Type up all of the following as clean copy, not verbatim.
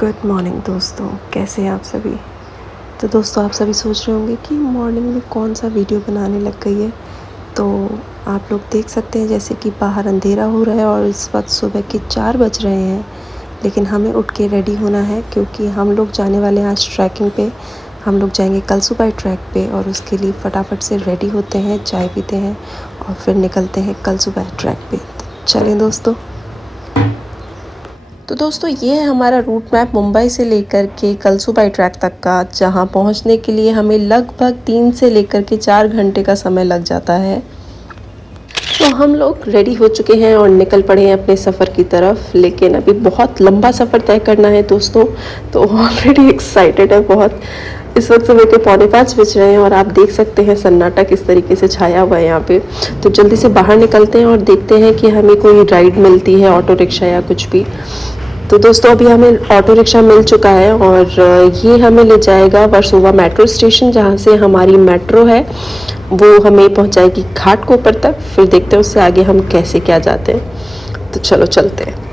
Good morning दोस्तों, कैसे हैं आप सभी। तो दोस्तों आप सभी सोच रहे होंगे कि मॉर्निंग में कौन सा वीडियो बनाने लग गई है। तो आप लोग देख सकते हैं जैसे कि बाहर अंधेरा हो रहा है और इस वक्त सुबह के 4 बज रहे हैं, लेकिन हमें उठ के रेडी होना है क्योंकि हम लोग जाने वाले हैं आज ट्रैकिंग पे। हम लोग जाएंगे कल सुबह ट्रैक पे और उसके लिए फटाफट से रेडी होते हैं, चाय पीते हैं और फिर निकलते हैं कल सुबह ट्रैक पे। तो चलें दोस्तों। तो दोस्तों ये है हमारा रूट मैप मुंबई से लेकर के कलसूबाई ट्रैक तक का, जहाँ पहुँचने के लिए हमें लगभग 3 से लेकर के 4 घंटे का समय लग जाता है। तो हम लोग रेडी हो चुके हैं और निकल पड़े हैं अपने सफ़र की तरफ, लेकिन अभी बहुत लंबा सफ़र तय करना है दोस्तों। तो ऑलरेडी एक्साइटेड है बहुत। इस वक्त सुबह के 4:45 बज रहे हैं और आप देख सकते हैं सन्नाटा किस तरीके से छाया हुआ है यहाँ पे। तो जल्दी से बाहर निकलते हैं और देखते हैं कि हमें कोई राइड मिलती है, ऑटो रिक्शा या कुछ भी। तो दोस्तों अभी हमें ऑटो रिक्शा मिल चुका है और ये हमें ले जाएगा वर्सोवा मेट्रो स्टेशन, जहाँ से हमारी मेट्रो है वो हमें पहुँचाएगी घाटकोपर तक। फिर देखते हैं उससे आगे हम कैसे क्या जाते हैं। तो चलो चलते हैं।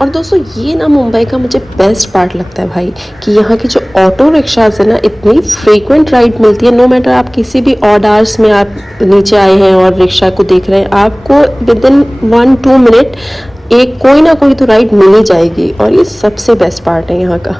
और दोस्तों ये ना मुंबई का मुझे बेस्ट पार्ट लगता है भाई, कि यहाँ की जो ऑटो रिक्शाज है ना, इतनी फ्रीक्वेंट राइड मिलती है। नो मैटर आप किसी भी ऑड आवर्स में आप नीचे आए हैं और रिक्शा को देख रहे हैं, आपको विद इन 1-2 मिनट एक कोई ना कोई तो राइड मिल ही जाएगी। और ये सबसे बेस्ट पार्ट है यहाँ का।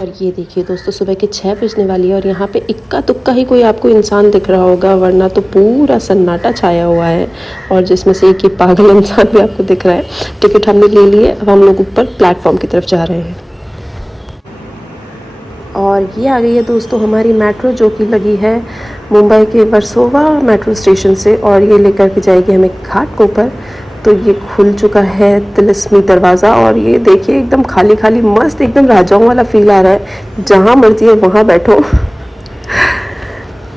और ये देखिए दोस्तों सुबह के 6 बजने वाली है और यहाँ पे इक्का तुक्का ही कोई आपको इंसान दिख रहा होगा, वरना तो पूरा सन्नाटा छाया हुआ है। और जिसमें से एक ये पागल इंसान भी आपको दिख रहा है। टिकट हमने ले लिए, अब हम लोग ऊपर प्लेटफॉर्म की तरफ जा रहे हैं। और ये आ गई है दोस्तों हमारी मेट्रो, जो कि लगी है मुंबई के वर्सोवा मेट्रो स्टेशन से, और ये लेकर के जाएगी हमें घाटकोपर। तो ये खुल चुका है तिलिस्मी दरवाज़ा और ये देखिए एकदम खाली खाली मस्त, एकदम राजाओं वाला फील आ रहा है। जहाँ मर्जी है वहाँ बैठो।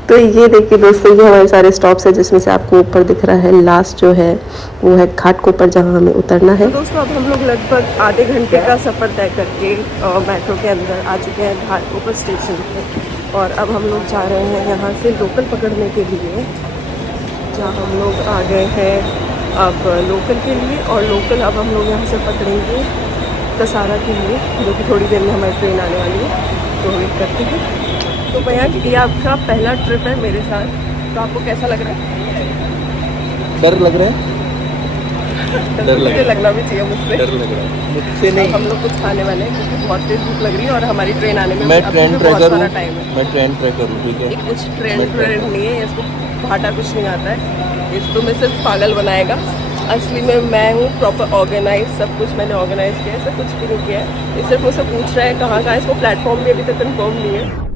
तो ये देखिए दोस्तों ये हमारे सारे स्टॉप्स है, जिसमें से आपको ऊपर दिख रहा है लास्ट जो है वो है घाटकोपर, जहाँ हमें उतरना है। तो दोस्तों अब हम लोग लगभग आधे घंटे का सफ़र तय करके मेट्रो के अंदर आ चुके हैं घाटकोपर स्टेशन पे। और अब हम लोग जा रहे हैं यहाँ से लोकल पकड़ने के लिए, जहाँ हम लोग आ गए हैं अब लोकल के लिए। और लोकल अब हम लोग यहाँ से पकड़ेंगे कसारा के लिए, जो कि थोड़ी देर में हमारी ट्रेन आने वाली है। तो वेट करते हैं। तो भैया ये आपका पहला ट्रिप है मेरे साथ, तो आपको कैसा लग रहा है? डर लग रहा है? डर लगना भी चाहिए मुझसे। डर लग रहा है मुझसे नहीं। हम लोग कुछ खाने वाले हैं क्योंकि बहुत तेज भूख लग रही है और हमारी ट्रेन आने में मैं ट्रेन ट्रैकर हूँ, टाइम है। मैं ट्रेन ट्रैकर हूँ, ठीक है। कुछ ट्रेन नहीं है, इसको भाटा कुछ नहीं आता है, इसको मैं सिर्फ पागल बनाएगा। असली में मैं हूँ प्रॉपर ऑर्गेनाइज, सब कुछ मैंने ऑर्गेनाइज किया है, सब कुछ भी नहीं किया है। ये सिर्फ मुझसे पूछ रहा है कहाँ का है, इसको प्लेटफॉर्म भी अभी तक कंफर्म नहीं है।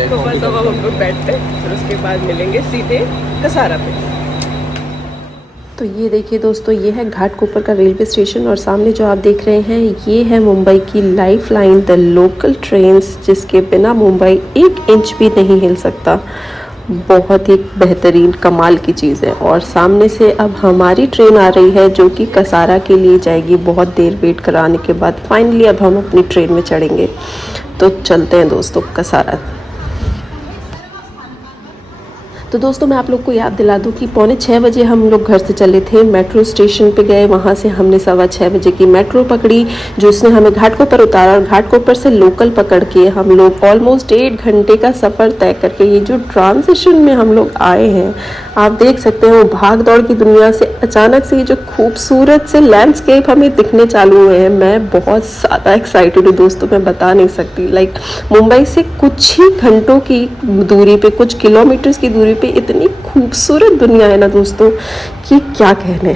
तो बस अब हम लोग बैठते हैं, फिर उसके बाद मिलेंगे सीधे कसारा पे। तो ये देखिए दोस्तों ये है घाटकोपर का रेलवे स्टेशन और सामने जो आप देख रहे हैं ये है मुंबई की life line, the local trains, जिसके बिना मुंबई 1 इंच भी नहीं हिल सकता। बहुत ही बेहतरीन कमाल की चीज़ है। और सामने से अब हमारी ट्रेन आ रही है जो कि कसारा के लिए जाएगी। बहुत देर वेट कराने के बाद फाइनली अब हम अपनी ट्रेन में चढ़ेंगे। तो चलते हैं दोस्तों कसारा। तो दोस्तों मैं आप लोग को याद दिला दूं कि 5:45 बजे हम लोग घर से चले थे, मेट्रो स्टेशन पे गए, वहाँ से हमने 6:15 बजे की मेट्रो पकड़ी, जो इसने हमें घाटकोपर उतारा। और घाटकोपर से लोकल पकड़ के हम लोग ऑलमोस्ट 1.5 घंटे का सफ़र तय करके ये जो ट्रांजिशन में हम लोग आए हैं, आप देख सकते हैं वो भाग दौड़ की दुनिया से अचानक से ये जो खूबसूरत से लैंडस्केप हमें दिखने चालू हुए हैं। मैं बहुत ज़्यादा एक्साइटेड हूँ दोस्तों, मैं बता नहीं सकती। लाइक मुंबई से कुछ ही घंटों की दूरी पे, कुछ किलोमीटर्स की दूरी पे इतनी खूबसूरत दुनिया है ना दोस्तों कि क्या कहने।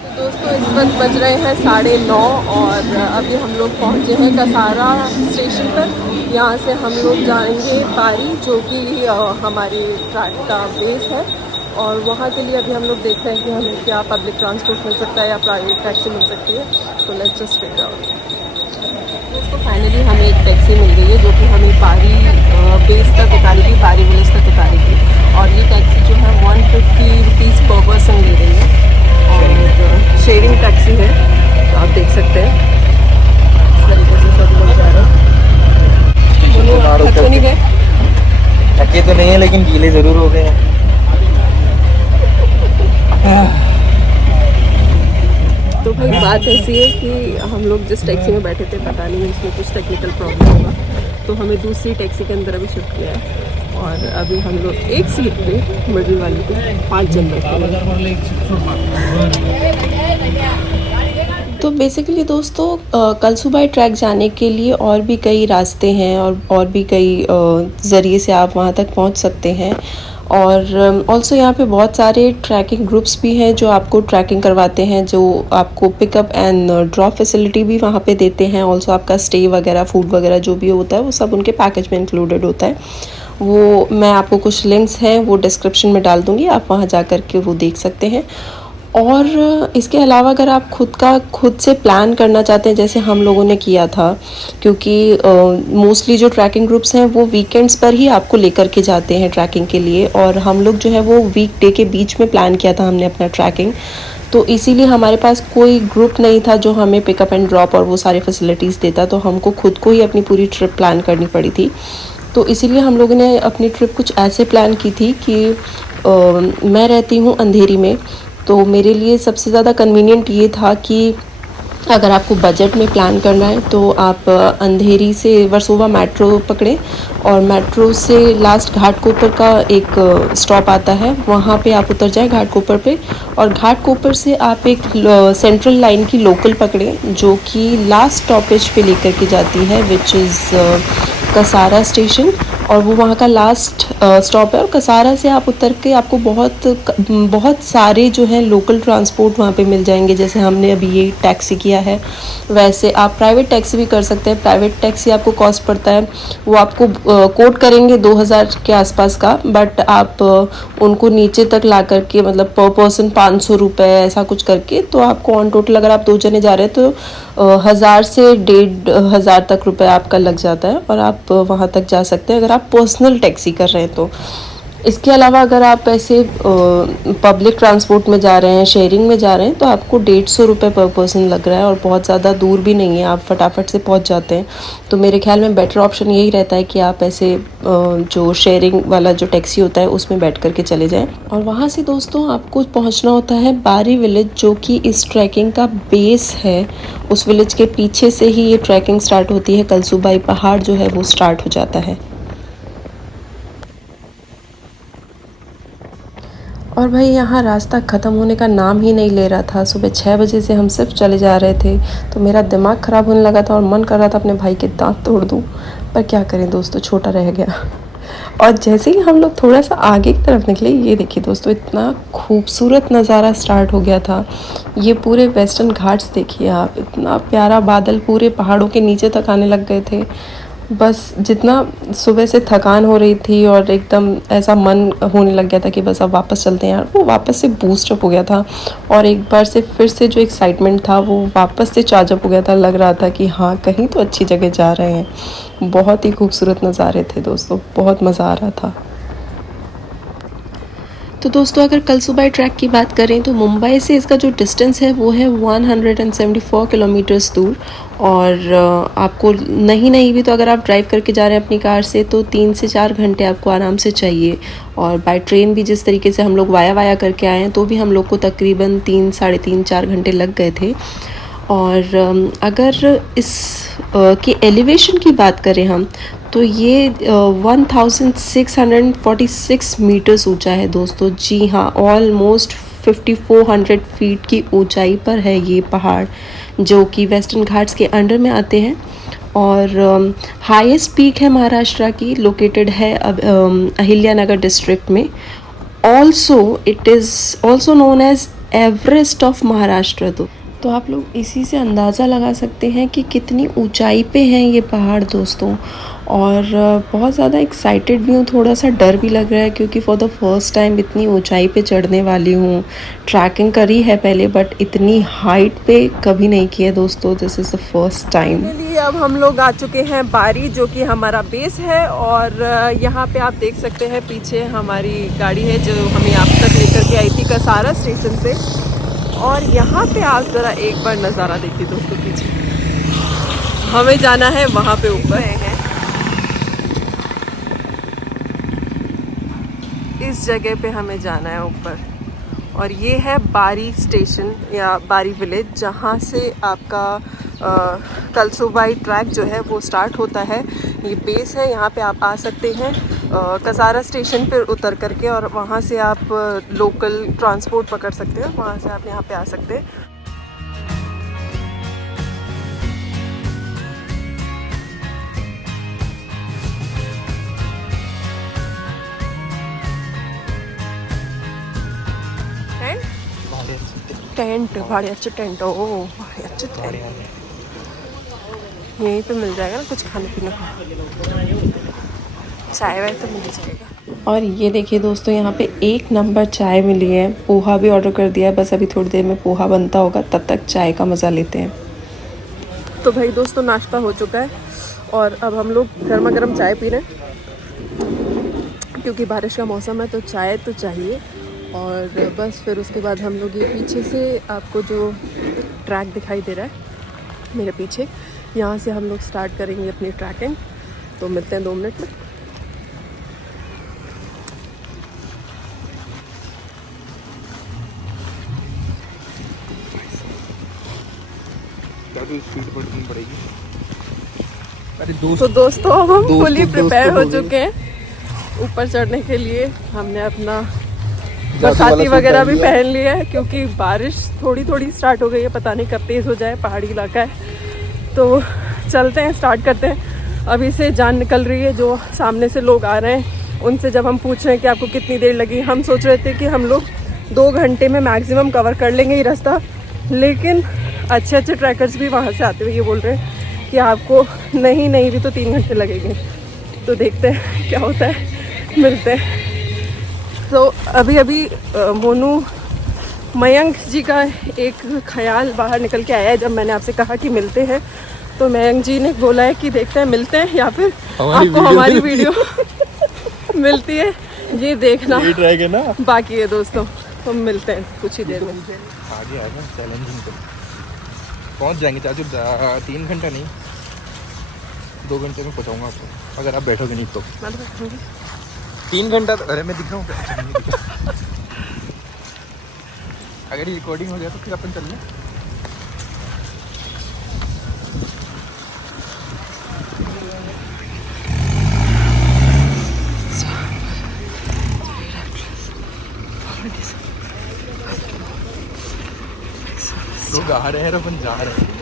तो दोस्तों इस वक्त बज रहे हैं 9:30 और अभी हम लोग पहुंचे हैं कसारा स्टेशन पर। यहाँ से हम लोग जाएंगे पारी, जो कि हमारी ट्रैक का बेस है। और वहाँ के लिए अभी हम लोग देख रहे हैं कि हमें क्या पब्लिक ट्रांसपोर्ट मिल सकता है या प्राइवेट टैक्सी मिल सकती है। तो लेट्स जस्ट फिगर आउट। दोस्तों फाइनली हमें एक टैक्सी मिल गई है जो कि हमें पारी बेस तक उतारेगी, पारी विलेज तक उतारेगी। और ये टैक्सी जो है 150 रुपीज़ पर पर्सन ले रही है और शेयरिंग टैक्सी है। तो आप देख सकते हैं इस तरीके से सब लोग जा रहे हैं। थके नहीं गए? थके तो नहीं है लेकिन गीले ज़रूर हो गए हैं। तो भाई बात ऐसी है कि हम लोग जिस टैक्सी में बैठे थे पता नहीं उसमें कुछ टेक्निकल प्रॉब्लम हुआ, तो हमें दूसरी टैक्सी के अंदर अभी शिफ्ट किया है। और अभी हम लोग एक सीट पे मिडिल वाली पे 5 जन बैठे हैं। तो बेसिकली दोस्तों कलसूबाई ट्रैक जाने के लिए और भी कई रास्ते हैं और भी कई ज़रिए से आप वहाँ तक पहुँच सकते हैं। और ऑल्सो यहाँ पे बहुत सारे ट्रैकिंग ग्रुप्स भी हैं जो आपको ट्रैकिंग करवाते हैं, जो आपको पिकअप एंड ड्रॉप फैसिलिटी भी वहाँ पे देते हैं। ऑल्सो आपका स्टे वगैरह, फूड वगैरह जो भी होता है वो सब उनके पैकेज में इंक्लूडेड होता है। वो मैं आपको कुछ लिंक्स हैं वो डिस्क्रिप्शन में डाल दूँगी, आप वहाँ जा कर के वो देख सकते हैं। और इसके अलावा अगर आप खुद से प्लान करना चाहते हैं जैसे हम लोगों ने किया था, क्योंकि मोस्टली जो ट्रैकिंग ग्रुप्स हैं वो वीकेंड्स पर ही आपको लेकर के जाते हैं ट्रैकिंग के लिए, और हम लोग जो है वो वीकडे के बीच में प्लान किया था हमने अपना ट्रैकिंग। तो इसीलिए हमारे पास कोई ग्रुप नहीं था जो हमें पिकअप एंड ड्रॉप और वो सारी फैसिलिटीज़ देता, तो हमको खुद को ही अपनी पूरी ट्रिप प्लान करनी पड़ी थी। तो इसीलिए हम लोगों ने अपनी ट्रिप कुछ ऐसे प्लान की थी कि मैं रहती हूँ अंधेरी में, तो मेरे लिए सबसे ज़्यादा कन्वीनियंट ये था कि अगर आपको बजट में प्लान करना है तो आप अंधेरी से वर्सोवा मेट्रो पकड़ें, और मेट्रो से लास्ट घाटकोपर का एक स्टॉप आता है, वहाँ पे आप उतर जाएं घाटकोपर पे, और घाटकोपर से आप एक सेंट्रल लाइन की लोकल पकड़ें जो कि लास्ट स्टॉपेज पे लेकर के जाती है, विच इज़ कसारा स्टेशन, और वो वहाँ का लास्ट स्टॉप है। और कसारा से आप उतर के आपको बहुत सारे जो हैं लोकल ट्रांसपोर्ट वहाँ पे मिल जाएंगे। जैसे हमने अभी ये टैक्सी किया है, वैसे आप प्राइवेट टैक्सी भी कर सकते हैं। प्राइवेट टैक्सी आपको कॉस्ट पड़ता है, वो आपको कोट करेंगे 2000 के आसपास का, बट आप उनको नीचे तक ला करके मतलब पर पर्सन 500 रुपये ऐसा कुछ करके, तो आपको ऑन टोटल अगर आप 2 जने जा रहे हैं तो 1000 से 1500 तक रुपये आपका लग जाता है, और आप वहाँ तक जा सकते हैं अगर आप पर्सनल टैक्सी कर रहे हैं तो। इसके अलावा अगर आप ऐसे पब्लिक ट्रांसपोर्ट में जा रहे हैं, शेयरिंग में जा रहे हैं, तो आपको 150 रुपये पर पर्सन लग रहा है, और बहुत ज़्यादा दूर भी नहीं है, आप फटाफट से पहुंच जाते हैं। तो मेरे ख्याल में बेटर ऑप्शन यही रहता है कि आप ऐसे जो शेयरिंग वाला जो टैक्सी होता है उसमें बैठ करके चले जाएं। और वहाँ से दोस्तों आपको पहुँचना होता है बारी विलेज, जो कि इस ट्रैकिंग का बेस है। उस विलेज के पीछे से ही ये ट्रैकिंग स्टार्ट होती है, कलसूबाई पहाड़ जो है वो स्टार्ट हो जाता है। और भाई यहाँ रास्ता ख़त्म होने का नाम ही नहीं ले रहा था। सुबह 6 बजे से हम सिर्फ चले जा रहे थे, तो मेरा दिमाग ख़राब होने लगा था और मन कर रहा था अपने भाई के दांत तोड़ दूँ, पर क्या करें दोस्तों, छोटा रह गया। और जैसे ही हम लोग थोड़ा सा आगे की तरफ निकले, ये देखिए दोस्तों, इतना खूबसूरत नज़ारा स्टार्ट हो गया था। ये पूरे वेस्टर्न घाट्स देखिए आप, इतना प्यारा बादल पूरे पहाड़ों के नीचे तक आने लग गए थे। बस जितना सुबह से थकान हो रही थी और एकदम ऐसा मन होने लग गया था कि बस अब वापस चलते हैं यार, वो वापस से बूस्ट अप हो गया था, और एक बार से फिर से जो एक्साइटमेंट था वो वापस से चार्ज अप हो गया था। लग रहा था कि हाँ, कहीं तो अच्छी जगह जा रहे हैं। बहुत ही खूबसूरत नज़ारे थे दोस्तों, बहुत मज़ा आ रहा था। तो दोस्तों अगर कलसूबाई ट्रैक की बात करें तो मुंबई से इसका जो डिस्टेंस है वो है 174 किलोमीटर्स दूर, और आपको नहीं भी तो अगर आप ड्राइव करके जा रहे हैं अपनी कार से तो 3 से 4 घंटे आपको आराम से चाहिए। और बाय ट्रेन भी जिस तरीके से हम लोग वाया करके आए हैं तो भी हम लोग को तकरीबन 3, साढ़े 3, 4 घंटे लग गए थे। और अगर इस के एलिवेशन की बात करें हम तो ये 1646 मीटर्स ऊंचा है दोस्तों। जी हाँ, ऑलमोस्ट 5400 फीट की ऊंचाई पर है ये पहाड़, जो कि वेस्टर्न घाट्स के अंडर में आते हैं। और हाईएस्ट पीक है महाराष्ट्र की, लोकेटेड है अहिल्यानगर डिस्ट्रिक्ट में। Also it is also known as Everest of Maharashtra. तो आप लोग इसी से अंदाज़ा लगा सकते हैं कि कितनी ऊंचाई पे हैं ये पहाड़ दोस्तों। और बहुत ज़्यादा एक्साइटेड भी हूँ, थोड़ा सा डर भी लग रहा है, क्योंकि फॉर द फर्स्ट टाइम इतनी ऊंचाई पे चढ़ने वाली हूँ। ट्रैकिंग करी है पहले, बट इतनी हाइट पे कभी नहीं की है दोस्तों। This is the first time. Finally अब हम लोग आ चुके हैं बारी, जो कि हमारा बेस है। और यहाँ पे आप देख सकते हैं पीछे हमारी गाड़ी है जो हमें यहाँ तक लेकर के आई थी कसारा स्टेशन से। और यहाँ पे आप ज़रा एक बार नज़ारा देखिए दोस्तों, पीछे हमें जाना है वहाँ पे ऊपर है, इस जगह पे हमें जाना है ऊपर। और ये है बारी स्टेशन या बारी विलेज, जहाँ से आपका कलसूबाई ट्रैक जो है वो स्टार्ट होता है। ये बेस है, यहाँ पे आप आ सकते हैं कसारा स्टेशन पर उतर करके, और वहाँ से आप लोकल ट्रांसपोर्ट पकड़ सकते हैं, वहाँ से आप यहाँ पे आ सकते हैं। टेंट भाड़े अच्छे टेंट, ओ भाड़े अच्छे टेंट, यहीं पे मिल जाएगा ना कुछ खाने पीने को, चाय वाय तो मिल जाएगा। और ये देखिए दोस्तों, यहाँ पे 1 नंबर चाय मिली है। पोहा भी ऑर्डर कर दिया है, बस अभी थोड़ी देर में पोहा बनता होगा, तब तक चाय का मज़ा लेते हैं। तो भाई दोस्तों, नाश्ता हो चुका है और अब हम लोग गर्मा गर्म चाय पी रहे हैं, क्योंकि बारिश का मौसम है तो चाय तो चाहिए। और बस फिर उसके बाद हम लोग ये पीछे से आपको जो ट्रैक दिखाई दे रहा है मेरे पीछे, यहाँ से हम लोग स्टार्ट करेंगे अपनी ट्रैकिंग। तो मिलते हैं 2 मिनट में। स्पीड बढ़नी पड़ेगी। तो दोस्तों, अब हम फुली प्रिपेयर हो चुके हैं ऊपर चढ़ने के लिए। हमने अपना बरसाती वगैरह भी पहन लिया है, क्योंकि बारिश थोड़ी थोड़ी स्टार्ट हो गई है, पता नहीं कब तेज़ हो जाए, पहाड़ी इलाका है। तो चलते हैं, स्टार्ट करते हैं। अभी से जान निकल रही है, जो सामने से लोग आ रहे हैं उनसे जब हम पूछ रहे हैं कि आपको कितनी देर लगी, हम सोच रहे थे कि हम लोग 2 घंटे में मैक्सिमम कवर कर लेंगे ये रास्ता, लेकिन अच्छे अच्छे ट्रैकर्स भी वहाँ से आते हुए ये बोल रहे हैं कि आपको नहीं भी तो 3 घंटे लगेंगे। तो देखते हैं क्या होता है, मिलते हैं। तो अभी मोनू मयंक जी का एक ख्याल बाहर निकल के आया है। जब मैंने आपसे कहा कि मिलते हैं, तो मयंक जी ने बोला है कि देखते हैं मिलते हैं या फिर आपको हमारी वीडियो मिलती है, ये देखना है ना। बाकी है दोस्तों। तो मिलते हैं कुछ ही देर में। आगे आएगा चैलेंजिंग तो पहुंच जाएंगे चाचू, 3 घंटा नहीं 2 घंटे में पहुंचाऊंगा आपको, अगर आप बैठोगे नहीं तो। 3 घंटा, अरे मैं दिख रहा हूँ क्या? अगर ये रिकॉर्डिंग हो गया तो फिर अपन चल लें। लोग आ रहे हैं और अपन जा रहे हैं।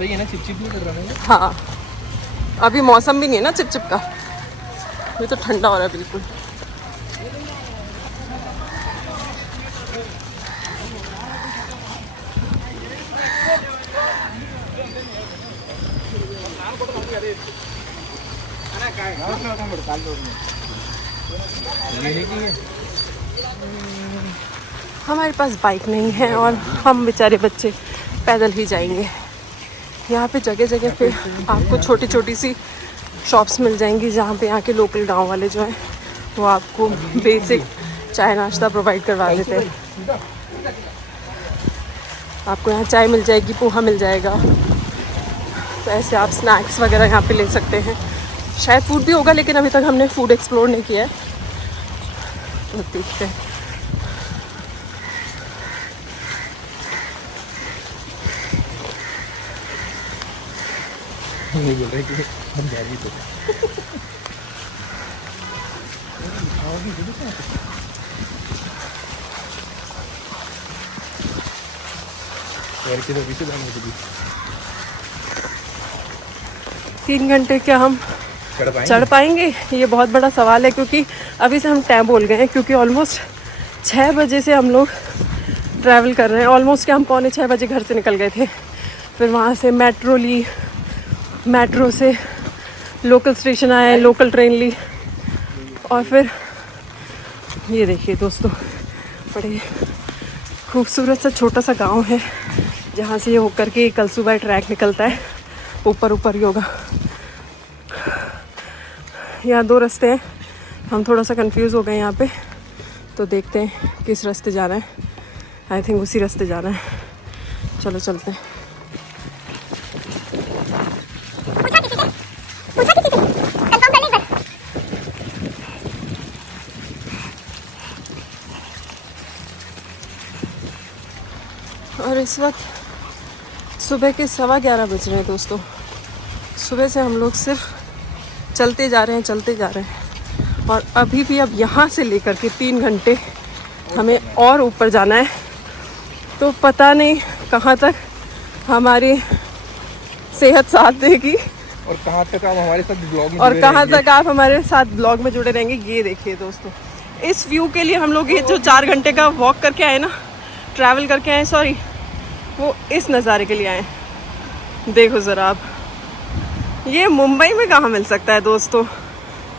सही है ना, चिपचिप नहीं कर रहा है। हाँ, अभी मौसम भी नहीं है ना चिपचिप का, ये तो ठंडा हो रहा है बिल्कुल। हमारे पास बाइक नहीं है और हम बेचारे बच्चे पैदल ही जाएंगे। यहाँ पे जगह जगह पे आपको छोटी छोटी सी शॉप्स मिल जाएंगी, जहाँ पे यहाँ के लोकल गांव वाले जो हैं वो आपको बेसिक चाय नाश्ता प्रोवाइड करवा देते हैं। आपको यहाँ चाय मिल जाएगी, पोहा मिल जाएगा, तो ऐसे आप स्नैक्स वगैरह यहाँ पे ले सकते हैं। शायद फूड भी होगा, लेकिन अभी तक हमने फूड एक्सप्लोर नहीं किया है, तो देखते हैं। ये बोल रहे कि हम जा रही तो के तो पीछे जाने के लिए 3 घंटे क्या हम चढ़ पाएंगे, ये बहुत बड़ा सवाल है। क्योंकि अभी से हम टाइम बोल गए हैं, क्योंकि ऑलमोस्ट 6 बजे से हम लोग ट्रैवल कर रहे हैं। ऑलमोस्ट क्या हम 5:45 बजे घर से निकल गए थे, फिर वहाँ से मेट्रो ली, मेट्रो से लोकल स्टेशन आए, लोकल ट्रेन ली, और फिर ये देखिए दोस्तों, बड़े खूबसूरत सा छोटा सा गांव है जहाँ से ये होकर के कलसूबाई ट्रैक निकलता है ऊपर ऊपर योगा। यहाँ 2 रास्ते हैं, हम थोड़ा सा कंफ्यूज हो गए यहाँ पे, तो देखते हैं किस रास्ते जा रहे हैं। आई थिंक उसी रास्ते जा रहे हैं, चलो चलते हैं। और इस वक्त सुबह के 11:15 बज रहे हैं दोस्तों। सुबह से हम लोग सिर्फ चलते जा रहे हैं, और अभी भी अब यहाँ से लेकर के 3 घंटे हमें और ऊपर जाना है। तो पता नहीं कहाँ तक हमारी सेहत साथ देगी और कहाँ तक आप हमारे साथ ब्लॉग में ब्लॉग में जुड़े रहेंगे। ये देखिए दोस्तों, इस व्यू के लिए हम लोग ये जो 4 घंटे का वॉक करके आए ना, ट्रैवल करके आए, सॉरी, वो इस नज़ारे के लिए आए। देखो ज़रा आप, ये मुंबई में कहाँ मिल सकता है दोस्तों।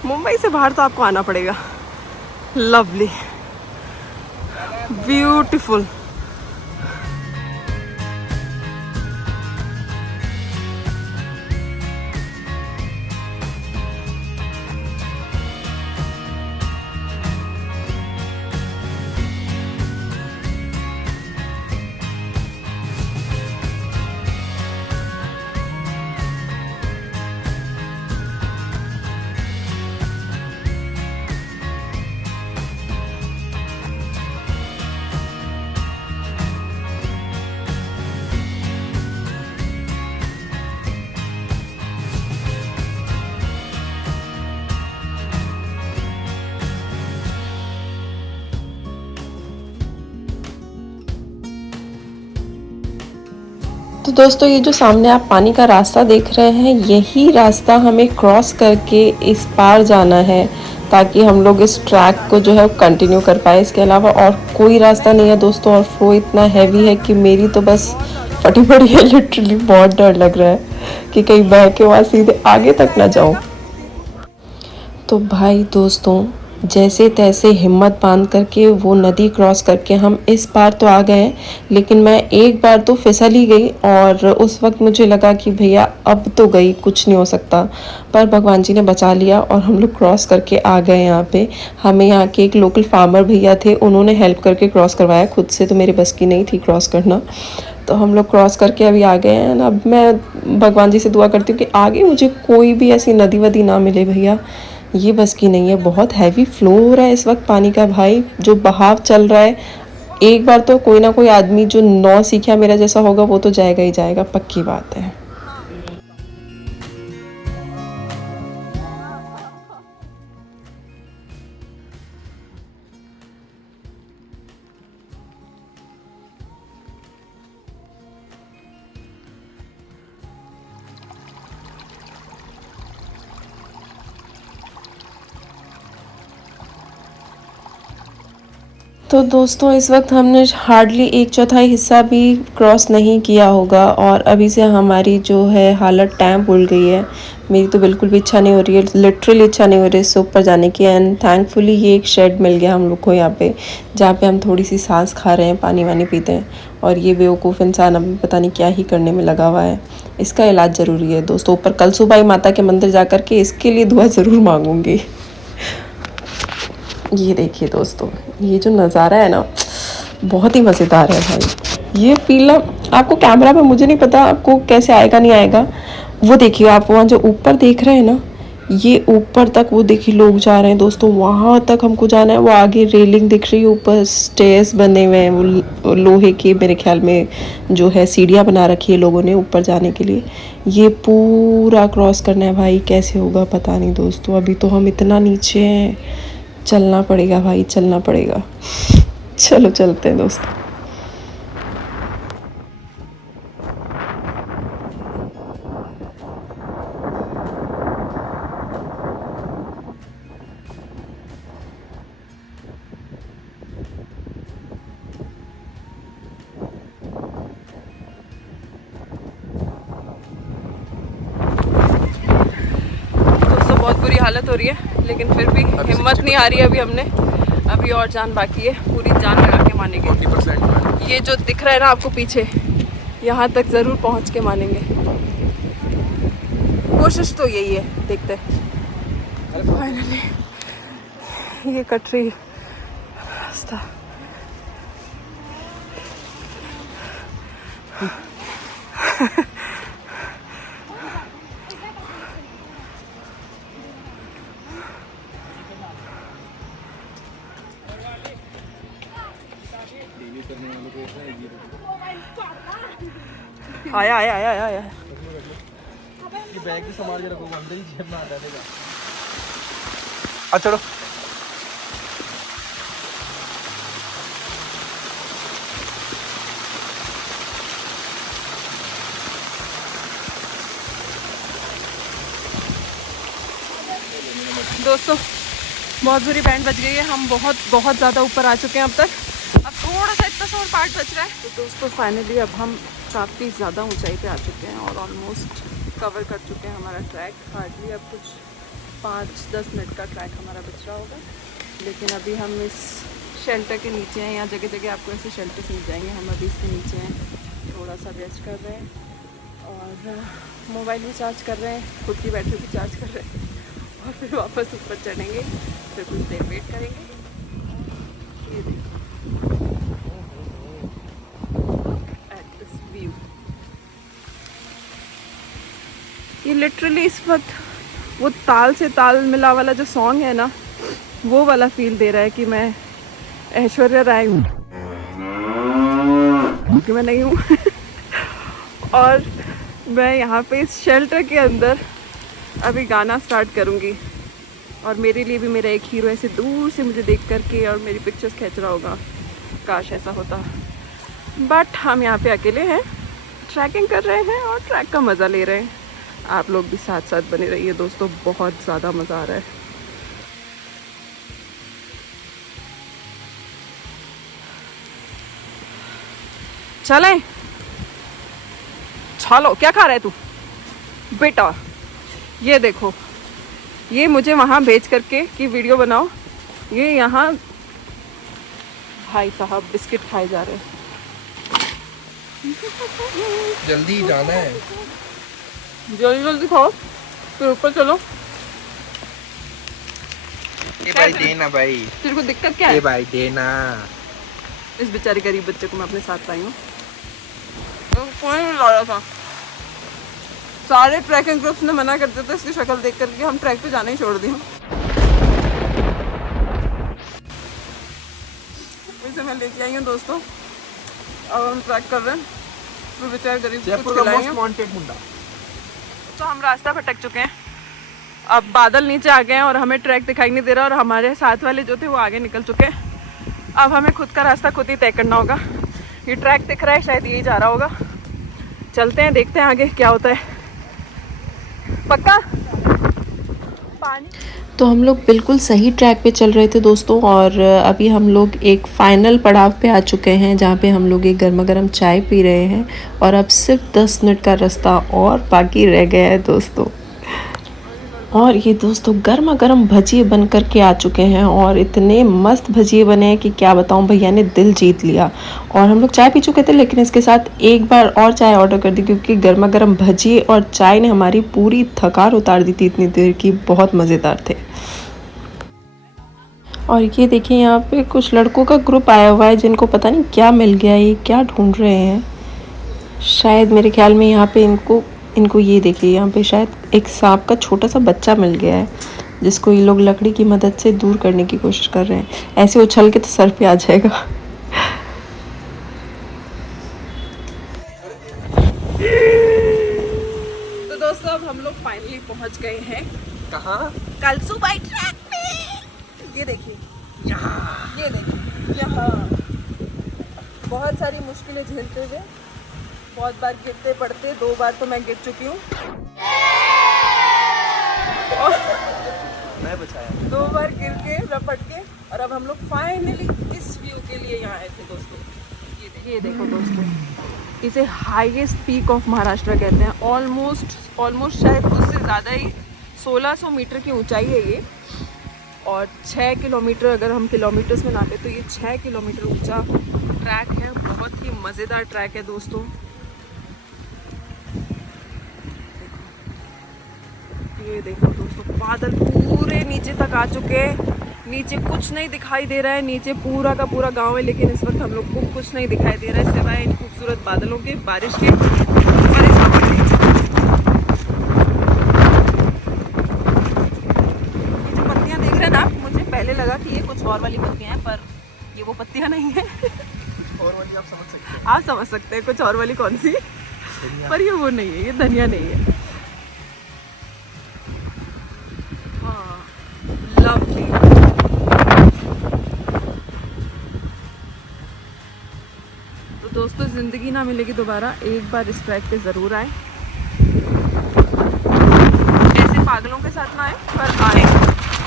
मुंबई से बाहर तो आपको आना पड़ेगा। Lovely, beautiful. तो दोस्तों, ये जो सामने आप पानी का रास्ता देख रहे हैं, यही रास्ता हमें क्रॉस करके इस पार जाना है, ताकि हम लोग इस ट्रैक को जो है कंटिन्यू कर पाए। इसके अलावा और कोई रास्ता नहीं है दोस्तों। और फ्लो इतना हैवी है कि मेरी तो बस फटी पड़ी है, लिटरली बहुत डर लग रहा है कि कहीं बह के वहाँ सीधे आगे तक ना जाऊँ। तो भाई दोस्तों, जैसे तैसे हिम्मत बांध करके वो नदी क्रॉस करके हम इस पार तो आ गए, लेकिन मैं एक बार तो फिसल ही गई, और उस वक्त मुझे लगा कि भैया अब तो गई, कुछ नहीं हो सकता, पर भगवान जी ने बचा लिया और हम लोग क्रॉस करके आ गए यहाँ पे। हमें यहाँ के एक लोकल फार्मर भैया थे, उन्होंने हेल्प करके क्रॉस करवाया, खुद से तो मेरे बस की नहीं थी क्रॉस करना। तो हम लोग क्रॉस करके अभी आ गए हैं। अब मैं भगवान जी से दुआ करती हूँ कि आगे मुझे कोई भी ऐसी नदी वदी ना मिले भैया, ये बस की नहीं है। बहुत हैवी फ्लो हो रहा है इस वक्त पानी का भाई, जो बहाव चल रहा है। एक बार तो कोई ना कोई आदमी जो नौ सीखा मेरा जैसा होगा, वो तो जाएगा ही जाएगा, पक्की बात है। तो दोस्तों, इस वक्त हमने हार्डली 1/4 हिस्सा भी क्रॉस नहीं किया होगा, और अभी से हमारी जो है हालत टैंप उड़ गई है। मेरी तो बिल्कुल भी इच्छा नहीं हो रही है, लिटरली इच्छा नहीं हो रही है इससे ऊपर जाने की। एंड थैंकफुली ये एक शेड मिल गया हम लोग को यहाँ पे, जहाँ पे हम थोड़ी सी सांस खा रहे हैं, पानी वानी पीते हैं। और ये बेवकूफ़ इंसान अभी पता नहीं क्या ही करने में लगा हुआ है। इसका इलाज ज़रूरी है दोस्तों। ऊपर कलसूबाई माता के मंदिर जा कर के इसके लिए दुआ ज़रूर मांगूंगी। ये देखिए दोस्तों, ये जो नज़ारा है ना, बहुत ही मज़ेदार है भाई। ये फील ना आपको कैमरा पे, मुझे नहीं पता आपको कैसे आएगा नहीं आएगा। वो देखिए आप वहाँ जो ऊपर देख रहे हैं ना, ये ऊपर तक वो देखिए लोग जा रहे हैं दोस्तों, वहाँ तक हमको जाना है। वो आगे रेलिंग दिख रही है, ऊपर स्टेयर्स बने हुए हैं, वो लोहे के, मेरे ख्याल में जो है सीढ़ियाँ बना रखी है लोगों ने ऊपर जाने के लिए। ये पूरा क्रॉस करना है भाई, कैसे होगा पता नहीं दोस्तों। अभी तो हम इतना नीचे हैं, चलना पड़ेगा भाई, चलना पड़ेगा। चलो चलते हैं दोस्तों। बुरी हालत हो रही है, लेकिन फिर भी हिम्मत नहीं आ रही है। अभी और जान बाकी है, पूरी जान लगा के मानेंगे। 40% ये जो दिख रहा है ना आपको पीछे, यहाँ तक ज़रूर पहुँच के मानेंगे। कोशिश तो यही है, देखते हैं। फाइनली ये कटरी रास्ता। आया आया आया आया आया। ये बैग भी संभाल के रखो, अंदर ही जेब में आ जाएगा। अच्छा चलो। दोस्तों बहुत बुरी बैंड बज गई है। हम बहुत ज़्यादा ऊपर आ चुके हैं अब तक। अब थोड़ा सा इतना सा और पार्ट बच रहा है। तो दोस्तों फाइनली अब हम काफ़ी ज़्यादा ऊंचाई पे आ चुके हैं और ऑलमोस्ट कवर कर चुके हैं हमारा ट्रैक। हार्डली अब कुछ 5-10 मिनट का ट्रैक हमारा बच रहा होगा। लेकिन अभी हम इस शेल्टर के नीचे हैं। यहाँ जगह जगह आपको ऐसे शेल्टर मिल जाएंगे। हम अभी इसके नीचे हैं, थोड़ा सा रेस्ट कर रहे हैं और मोबाइल भी चार्ज कर रहे हैं, खुद की बैटरी भी चार्ज कर रहे हैं और फिर वापस ऊपर चढ़ेंगे। फिर कुछ देर वेट करेंगे। ये देखो एट दिस व्यू। ये लिटरली इस वक्त वो ताल से ताल मिला वाला जो सॉन्ग है ना, वो वाला फील दे रहा है कि मैं ऐश्वर्या राय हूँ, क्योंकि मैं नहीं हूँ। और मैं यहाँ पे इस शेल्टर के अंदर अभी गाना स्टार्ट करूँगी और मेरे लिए भी मेरा एक हीरो ऐसे दूर से मुझे देख करके और मेरी पिक्चर्स खींच रहा होगा। काश ऐसा होता, बट हम यहाँ पे अकेले हैं, ट्रैकिंग कर रहे हैं और ट्रैक का मज़ा ले रहे हैं। आप लोग भी साथ साथ बने रहिए दोस्तों, बहुत ज़्यादा मज़ा आ रहा है। चलें? चलो, क्या खा रहा है तू बेटा? ये देखो, ये मुझे वहाँ भेज करके कि वीडियो बनाओ, ये यहाँ भाई साहब बिस्किट खाए जा रहे हैं। जल्दी जाना है, जल्दी जल्दी खाओ फिर ऊपर चलो। ये भाई देना भाई। तेरे को दिक्कत क्या है? ये भाई देना। इस बेचारे गरीब बच्चे को मैं अपने साथ लाई हूँ। कोई नहीं ला रहा था। सारे ट्रैकिंग ग्रुप्स ने मना करते थे इसकी शक्ल देख करके, हम ट्रैक पे जाना ही छोड़ दिया। इसे मैं लेके आई हूँ दोस्तों, अब हम ट्रैक कर रहे हैं। फिर बेचारे गरीब को कुछ खिलाएंगे। तो हम रास्ता भटक चुके हैं, अब बादल नीचे आ गए हैं और हमें ट्रैक दिखाई नहीं दे रहा और हमारे साथ वाले जो थे वो आगे निकल चुके हैं। अब हमें खुद का रास्ता खुद ही तय करना होगा। ये ट्रैक दिख रहा है, शायद यही जा रहा होगा। चलते हैं, देखते हैं आगे क्या होता है। पक्का पानी। तो हम लोग बिल्कुल सही ट्रैक पे चल रहे थे दोस्तों और अभी हम लोग एक फाइनल पड़ाव पे आ चुके हैं जहाँ पे हम लोग एक गर्मा गर्म चाय पी रहे हैं और अब सिर्फ 10 मिनट का रास्ता और बाकी रह गया है दोस्तों। और ये दोस्तों गर्मा गर्म भजिए बन कर के आ चुके हैं और इतने मस्त भजिए बने हैं कि क्या बताऊं, भैया ने दिल जीत लिया। और हम लोग चाय पी चुके थे लेकिन इसके साथ एक बार और चाय ऑर्डर कर दी क्योंकि गर्मा गर्म भजिए और चाय ने हमारी पूरी थकान उतार दी थी इतनी देर की। बहुत मज़ेदार थे। और ये देखिए यहाँ पे कुछ लड़कों का ग्रुप आया हुआ है जिनको पता नहीं क्या मिल गया, ये क्या ढूंढ रहे हैं। शायद मेरे ख्याल में यहाँ पे इनको ये देखिए, यहाँ पे शायद एक सांप का छोटा सा बच्चा मिल गया है जिसको ये लोग लकड़ी की मदद से दूर करने की कोशिश कर रहे हैं। ऐसे उछल के तो सर पे आ जाएगा। तो दोस्तों अब हम लोग फाइनली पहुंच गए हैं कहाँ? कलसू बाई ट्रैक पे। ये देखिए यहाँ, ये देखिए यहाँ। बहुत सारी मुश्किलें झेलते हुए, बहुत बार गिरते पड़ते, 2 बार तो मैं गिर चुकी हूँ। मैं बचाया। 2 बार गिर के रपट के और अब हम लोग फाइनली इस व्यू के लिए यहाँ आए थे दोस्तों। ये देखो दोस्तों, इसे हाईएस्ट पीक ऑफ महाराष्ट्र कहते हैं। ऑलमोस्ट शायद उससे ज़्यादा ही 1600 मीटर की ऊंचाई है ये, और 6 किलोमीटर अगर हम किलोमीटर्स में नापे तो ये 6 किलोमीटर ऊंचा ट्रैक है। बहुत ही मज़ेदार ट्रैक है दोस्तों। ये देखो दोस्तों, बादल पूरे नीचे तक आ चुके हैं। नीचे कुछ नहीं दिखाई दे रहा है, नीचे पूरा का पूरा गांव है, लेकिन इस वक्त हम लोग को कुछ नहीं दिखाई दे रहा है सिवाय इन खूबसूरत बादलों के, बारिश के, बारिश हवा के। ये जो पत्तियां देख रहे हैं ना, मुझे पहले लगा कि ये कुछ और वाली पत्तियां हैं, पर ये वो पत्तियां नहीं है। और वाली आप समझ सकते हैं। आप समझ सकते हैं कुछ और वाली कौन सी, पर ये वो नहीं है, ये धनिया नहीं है। हाँ, लवली। तो दोस्तों, ज़िंदगी ना मिलेगी दोबारा, एक बार इस ट्रैक पे ज़रूर आए। ऐसे पागलों के साथ ना आए, पर आए,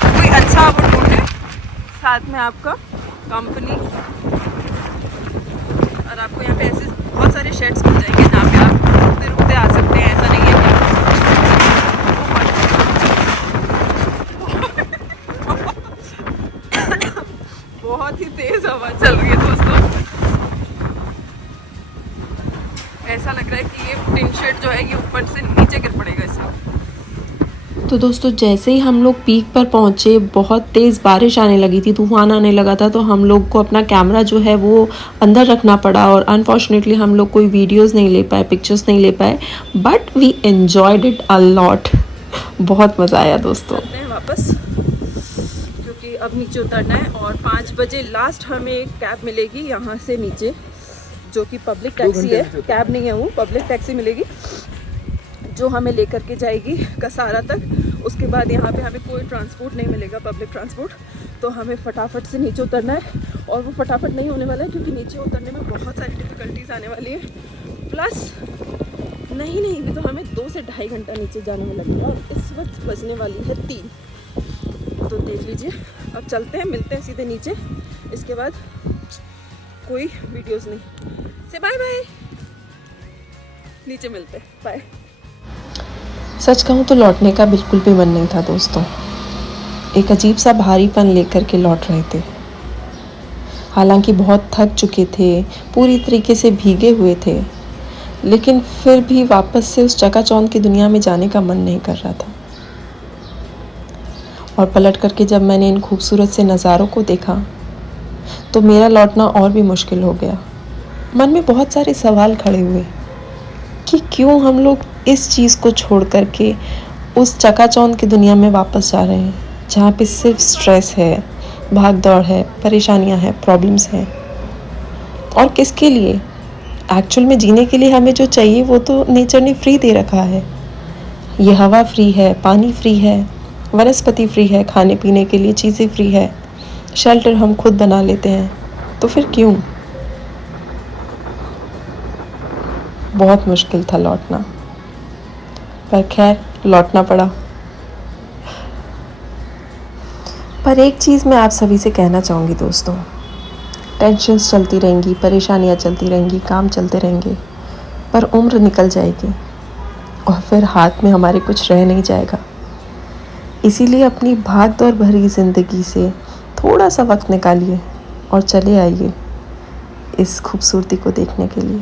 कोई अच्छा वो ढूंढे, साथ में आपका कंपनी, और आपको यहाँ पे ऐसे बहुत सारे शेड्स मिल जाएंगे जहाँ पे आप रुकते रुकते आ सकते हैं। ऐसा नहीं है कि बहुत ही तेज हवा चल रही है दोस्तों। ऐसा लग रहा है कि ये टिन शेड जो है ये ऊपर से नीचे गिर पड़ेगा इसमें। तो दोस्तों, जैसे ही हम लोग पीक पर पहुंचे, बहुत तेज़ बारिश आने लगी थी, तूफान आने लगा था, तो हम लोग को अपना कैमरा जो है वो अंदर रखना पड़ा, और अनफॉर्चुनेटली हम लोग कोई वीडियोस नहीं ले पाए, पिक्चर्स नहीं ले पाए, but we enjoyed it a lot. बहुत मज़ा आया दोस्तों। चलते हैं वापस, क्योंकि अब नीचे उतरना है, और 5 बजे लास्ट हमें एक कैब मिलेगी यहाँ से नीचे, जो कि पब्लिक टैक्सी है, कैब नहीं है वो, पब्लिक टैक्सी मिलेगी जो हमें लेकर के जाएगी कसारा तक। उसके बाद यहाँ पे हमें कोई ट्रांसपोर्ट नहीं मिलेगा, पब्लिक ट्रांसपोर्ट, तो हमें फटाफट से नीचे उतरना है। और वो फटाफट नहीं होने वाला है, क्योंकि नीचे उतरने में बहुत सारी डिफ़िकल्टीज आने वाली है। प्लस नहीं भी तो हमें 2 से ढाई घंटा नीचे जाने में लगेगा, और इस वक्त बजने वाली है 3। तो देख लीजिए, अब चलते हैं, मिलते हैं सीधे नीचे। इसके बाद कोई वीडियोस नहीं, से बाय बाय, नीचे मिलते हैं, बाय। सच कहूँ तो लौटने का बिल्कुल भी मन नहीं था दोस्तों। एक अजीब सा भारीपन लेकर के लौट रहे थे। हालांकि बहुत थक चुके थे, पूरी तरीके से भीगे हुए थे, लेकिन फिर भी वापस से उस चकाचौंध की दुनिया में जाने का मन नहीं कर रहा था। और पलट करके जब मैंने इन खूबसूरत से नज़ारों को देखा, तो मेरा लौटना और भी मुश्किल हो गया। मन में बहुत सारे सवाल खड़े हुए कि क्यों हम लोग इस चीज़ को छोड़ करके उस चकाचौंध की दुनिया में वापस जा रहे हैं, जहाँ पे सिर्फ स्ट्रेस है, भाग दौड़ है, परेशानियाँ हैं, प्रॉब्लम्स हैं। और किसके लिए? एक्चुअल में जीने के लिए हमें जो चाहिए वो तो नेचर ने फ्री दे रखा है। ये हवा फ्री है, पानी फ्री है, वनस्पति फ्री है, खाने पीने के लिए चीज़ें फ्री है, शेल्टर हम खुद बना लेते हैं, तो फिर क्यों? बहुत मुश्किल था लौटना, पर खैर लौटना पड़ा। पर एक चीज़ मैं आप सभी से कहना चाहूँगी दोस्तों, टेंशन्स चलती रहेंगी, परेशानियाँ चलती रहेंगी, काम चलते रहेंगे, पर उम्र निकल जाएगी और फिर हाथ में हमारे कुछ रह नहीं जाएगा। इसीलिए अपनी भाग दौड़ भरी ज़िंदगी से थोड़ा सा वक्त निकालिए और चले आइए इस खूबसूरती को देखने के लिए।